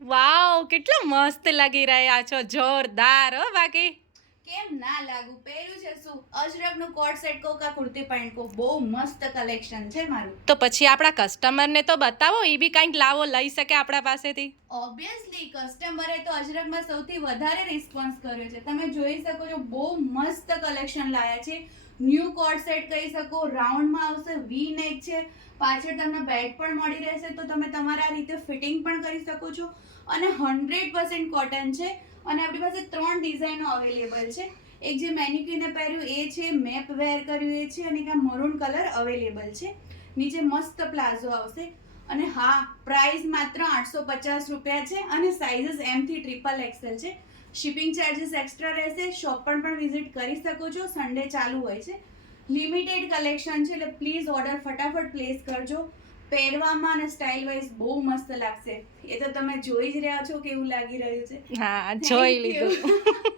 વાવ, કેટલા મસ્ત લાગી રહ્યા છો, જોરદાર હો. બાકી કેમ ના લાગુ? પહેર્યું છે શું? અજરકનું કોટ સેટ કહો કા કુર્તી પેન્ટ કહો, બહુ મસ્ત કલેક્શન છે મારું. તો પછી આપણા કસ્ટમરને તો બતાવો, એ બી કંઈક લાવો લઈ શકે આપણા પાસેથી. ઓબ્વિયસલી કસ્ટમરે તો અજરકમાં સૌથી વધારે રિસ્પોન્સ કર્યો છે. તમે જોઈ શકો છો, બહુ મસ્ત કલેક્શન લાયા છે. ન્યૂ કોટ સેટ કહી શકો, રાઉન્ડમાં આવશે, વી નેક છે, પાછળ તમને બેલ્ટ પણ મળી રહેશે, તો તમે તમારા રીતે ફિટિંગ પણ કરી શકો છો. અને 100% કોટન છે. અને આપણી પાસે 3 ડિઝાઇનો અવેલેબલ છે. એક જે મેનિક્યુને પહેર્યું એ છે, મેપ વેર કર્યું એ છે, અને એક આ મરૂન કલર અવેલેબલ છે. નીચે મસ્ત પ્લાઝો આવશે. અને હા, પ્રાઇસ માત્ર 850 રૂપિયા છે અને સાઇઝીસ M થી XXL છે. શિપિંગ ચાર્जेस એક્સ્ટ્રા રહેશે. શોપ પર પણ વિઝિટ કરી શકો છો, સન્ડે ચાલુ હોય છે. લિમિટેડ કલેક્શન છે, એટલે પ્લીઝ ઓર્ડર ફટાફટ પ્લેસ કરજો. પહેરવામાં અને સ્ટાઇલ વાઇઝ બહુ મસ્ત લાગશે. એ તો તમે જોઈ જ રહ્યા છો કેવું લાગી રહ્યું છે. હા, જોઈ લીધું.